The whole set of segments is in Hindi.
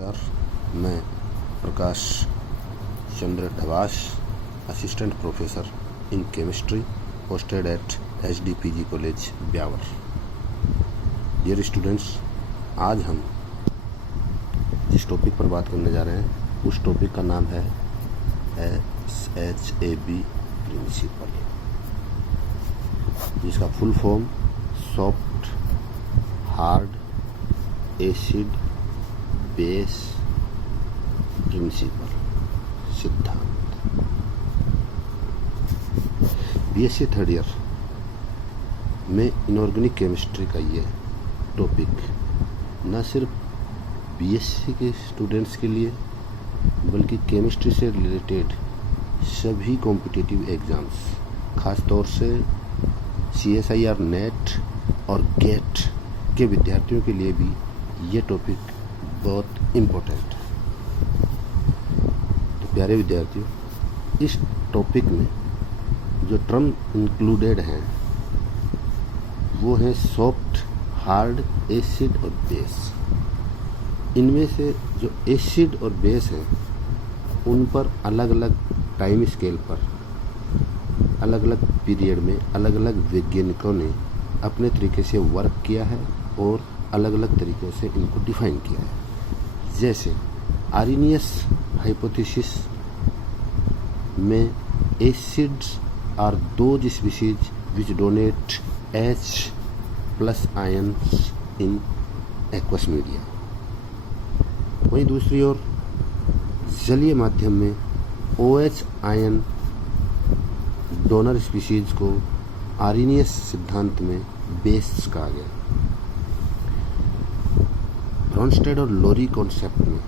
नमस्कार, मैं Prakash Chandra Dhawas, assistant professor in chemistry, posted at HDPG college Beawar. Dear students, आज हम जिस टॉपिक पर बात करने जा रहे हैं उस टॉपिक का नाम है SHAB प्रिंसिपल, जिसका full form soft hard acid base principle सिद्धांत। BSc थर्ड ईयर में इनऑर्गेनिक केमिस्ट्री का ये टॉपिक न सिर्फ BSc के स्टूडेंट्स के लिए बल्कि केमिस्ट्री से रिलेटेड सभी कॉम्पिटिटिव एग्ज़ाम्स, ख़ास तौर से CSIR नेट और गेट के विद्यार्थियों के लिए भी ये टॉपिक बहुत इम्पोर्टेंट है। तो प्यारे विद्यार्थियों, इस टॉपिक में जो टर्म इंक्लूडेड हैं वो हैं सॉफ्ट, हार्ड, एसिड और बेस। इनमें से जो एसिड और बेस हैं उन पर अलग अलग टाइम स्केल पर, अलग अलग पीरियड में अलग अलग वैज्ञानिकों ने अपने तरीके से वर्क किया है और अलग अलग तरीक़ों से इनको डिफाइन किया है। जैसे आर्रीनियस हाइपोथेसिस में acids are those species which donate H+ ions in aqueous media. वहीं दूसरी ओर जलीय माध्यम में OH आयन डोनर स्पीशीज को आर्रीनियस सिद्धांत में बेस कहा गया। ब्रॉन्स्टेड और लोरी कॉन्सेप्ट में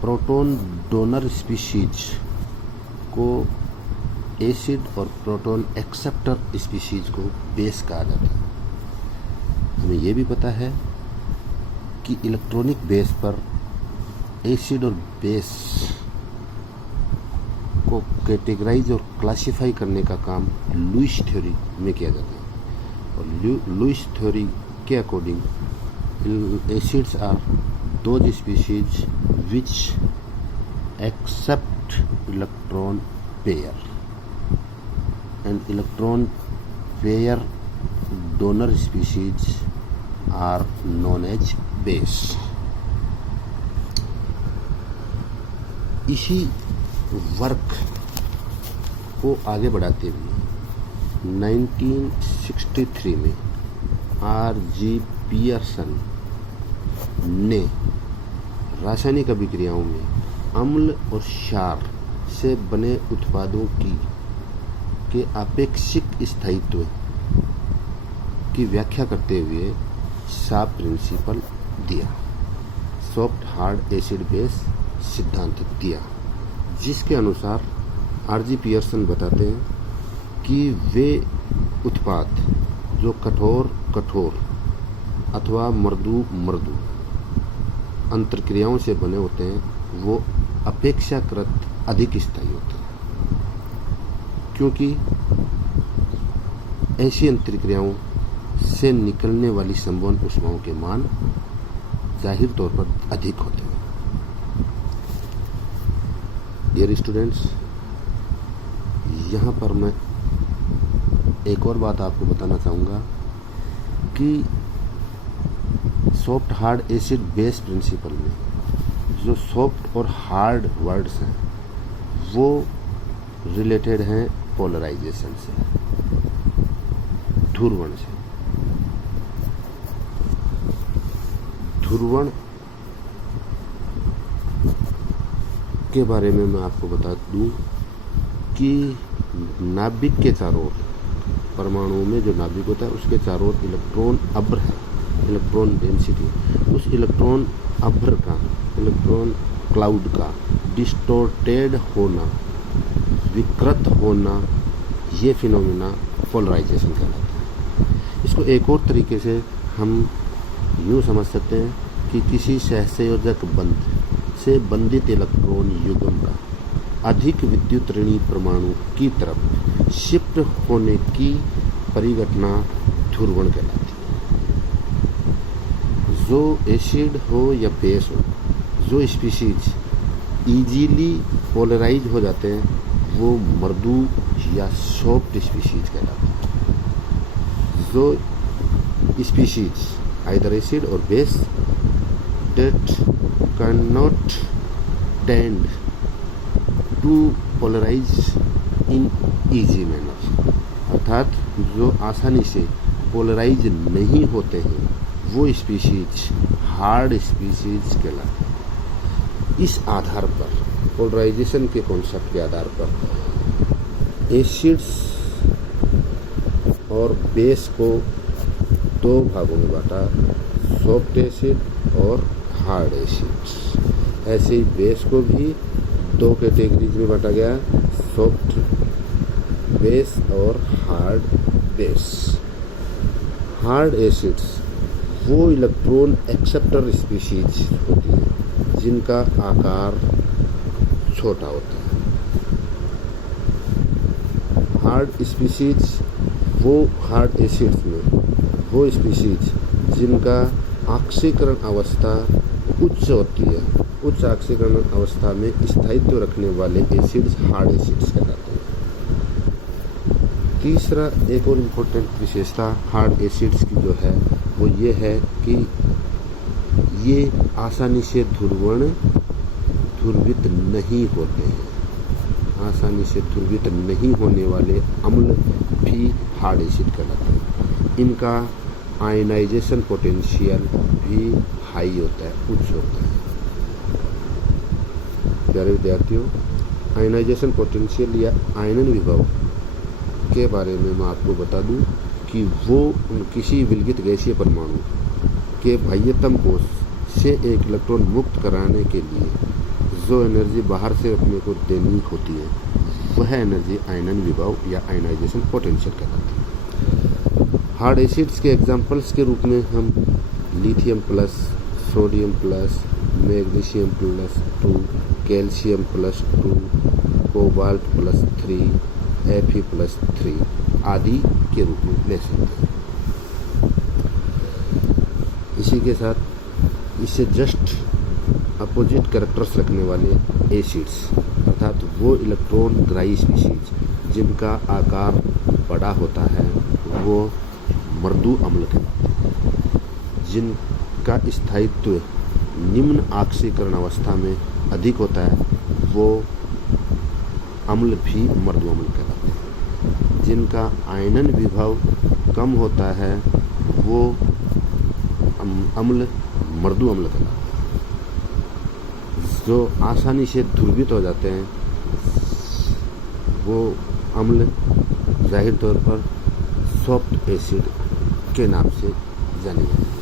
प्रोटॉन डोनर स्पीशीज को एसिड और प्रोटॉन एक्सेप्टर स्पीशीज को बेस कहा जाता है। हमें यह भी पता है कि इलेक्ट्रॉनिक बेस पर एसिड और बेस को कैटेगराइज और क्लासिफाई करने का काम लुईस थ्योरी में किया जाता है। और लुईस थ्योरी के according acids are those species which accept electron pair and electron pair donor species are known as base। इसी वर्क को आगे बढ़ाते हुए 1963 में R.G. पियर्सन ने रासायनिक अभिक्रियाओं में अम्ल और क्षार से बने उत्पादों के आपेक्षिक स्थायित्व की व्याख्या करते हुए शाब प्रिंसिपल दिया, सॉफ्ट हार्ड एसिड बेस सिद्धांत दिया, जिसके अनुसार R.G. पियर्सन बताते हैं कि वे उत्पाद जो कठोर अथवा मृदु अंतरक्रियाओं से बने होते हैं वो अपेक्षाकृत अधिक स्थायी होते हैं, क्योंकि ऐसी अंतरक्रियाओं से निकलने वाली संवहन ऊष्माओं के मान जाहिर तौर पर अधिक होते हैं। डियर स्टूडेंट्स, यहाँ पर मैं एक और बात आपको बताना चाहूँगा कि soft hard acid base principle में जो सॉफ्ट और हार्ड वर्ड्स हैं वो रिलेटेड हैं पोलराइजेशन से, ध्रुवण से। ध्रुवण के बारे में मैं आपको बता दूं कि नाभिक के चारों ओर, परमाणुओं में जो नाभिक होता है उसके चारों ओर इलेक्ट्रॉन अभ्र है, इलेक्ट्रॉन डेंसिटी। उस इलेक्ट्रॉन अभ्र का, इलेक्ट्रॉन क्लाउड का डिस्टोर्टेड होना, विकृत होना, ये फिनोमेना पोलराइजेशन कहलाता है। इसको एक और तरीके से हम यूँ समझ सकते हैं कि किसी सहसंयोजक बंध से बंधित इलेक्ट्रॉन युग्म का अधिक विद्युत ऋणी परमाणु की तरफ शिफ्ट होने की परिघटना ध्रुवण कहलाती है। जो एसिड हो या बेस हो, जो स्पीशीज इजीली पोलराइज हो जाते हैं वो मृदु या सॉफ्ट स्पीशीज कहलाते हैं। जो स्पीशीज आइदर एसिड और base that cannot tend to polarize in easy manner, अर्थात जो आसानी से पोलराइज नहीं होते हैं वो स्पीशीज हार्ड स्पीशीज कहलाते हैं। इस आधार पर, पोलराइजेशन के कॉन्सेप्ट के आधार पर एसिड्स और बेस को दो भागों में बांटा, सॉफ्ट एसिड और हार्ड एसिड्स। ऐसे ही बेस को भी दो कैटेगरीज में बांटा गया, सॉफ्ट बेस और हार्ड बेस। हार्ड एसिड्स वो इलेक्ट्रॉन एक्सेप्टर स्पीशीज होती हैं जिनका आकार छोटा होता है। हार्ड स्पीशीज वो हार्ड एसिड्स में वो स्पीशीज जिनका ऑक्सीकरण अवस्था उच्च होती है। उच्च ऑक्सीकरण अवस्था में स्थायित्व रखने वाले एसिड्स हार्ड एसिड्स कहलाते हैं। तीसरा एक और इम्पोर्टेंट विशेषता हार्ड एसिड्स की जो है वो ये है कि ये आसानी से ध्रुवित नहीं होते हैं। आसानी से ध्रुवित नहीं होने वाले अम्ल भी हार्ड एसिड कहलाते हैं। इनका आयनाइजेशन पोटेंशियल भी हाई होता है, उच्च होता है। प्यारे विद्यार्थियों, आयनाइजेशन पोटेंशियल या आयनन विभव के बारे में मैं आपको बता दूं कि वो किसी विलगित गैसीय परमाणु के बाह्यतम कोश से एक इलेक्ट्रॉन मुक्त कराने के लिए जो एनर्जी बाहर से अपने को देनी होती है वह एनर्जी आयनन विभव या आयनाइजेशन पोटेंशियल कहलाती है। हार्ड एसिड्स के एग्जाम्पल्स के रूप में हम lithium plus, sodium plus, magnesium plus 2, calcium plus 2, cobalt plus 3, Fe+3 आदि के रूप में ले सकते हैं। इसी के साथ इससे जस्ट अपोजिट कैरेक्टर्स रखने वाले एसिड्स अर्थात वो इलेक्ट्रॉन ड्राई स्पीशीज जिनका आकार बड़ा होता है वो मृदु अम्ल कहलाते हैं। जिनका स्थायित्व निम्न ऑक्सीकरण अवस्था में अधिक होता है वो अम्ल भी मृदु अम्ल कहलाते हैं। जिनका आयनन विभव कम होता है वो अम्ल मृदु अम्ल कहलाते हैं। जो आसानी से ध्रुवित हो जाते हैं वो अम्ल जाहिर तौर पर सॉफ्ट एसिड के नाम से जाने जाते हैं।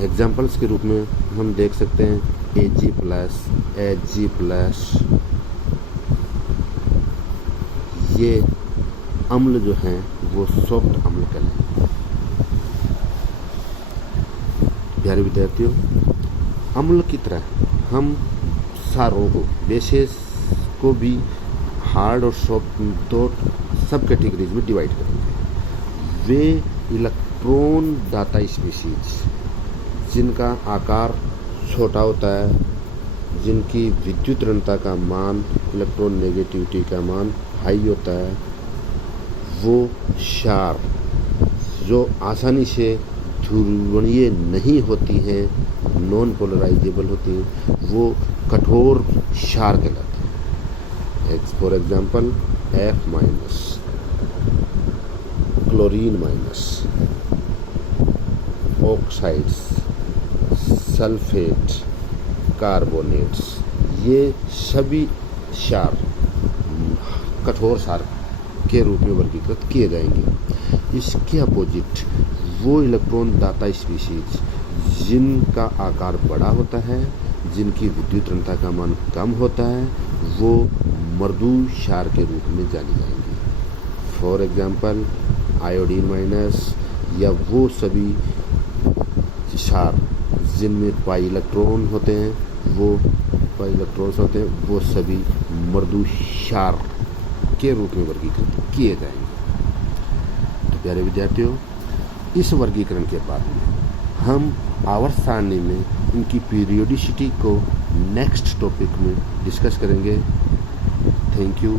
एग्जाम्पल्स के रूप में हम देख सकते हैं Ag+, Hg+, ये अम्ल जो हैं वो सॉफ्ट अम्ल कहलाते हैं। प्यारे विद्यार्थियों, अम्ल की तरह हम सारों को, बेसेस को भी हार्ड और सॉफ्ट तो सब कैटेगरीज में डिवाइड करेंगे। वे इलेक्ट्रॉन दाता स्पीशीज जिनका आकार छोटा होता है, जिनकी विद्युत ऋणता का मान, इलेक्ट्रॉन नेगेटिविटी का मान हाई होता है, वो क्षार जो आसानी से ध्रुवणीय नहीं होती हैं, नॉन पोलराइजेबल होती हैं, वो कठोर क्षार कहलाते हैं। For example F-, chlorine-, oxides, sulphate, carbonates, ये सभी क्षार कठोर क्षार के रूप में वर्गीकृत किए जाएंगे। इसके अपोजिट वो इलेक्ट्रॉन दाता स्पीशीज जिनका आकार बड़ा होता है, जिनकी विद्युत ऋणता का मान कम होता है, वो मृदु क्षार के रूप में जानी जाएंगी। फॉर एग्जाम्पल आयोडीन-, या वो सभी क्षार जिनमें पाई इलेक्ट्रॉन होते हैं, वो सभी मृदु क्षार के रूप में वर्गीकृत किए जाएंगे। तो प्यारे विद्यार्थियों, इस वर्गीकरण के बाद में हम आवर्त सारणी में इनकी पीरियोडिसिटी को नेक्स्ट टॉपिक में डिस्कस करेंगे। Thank you.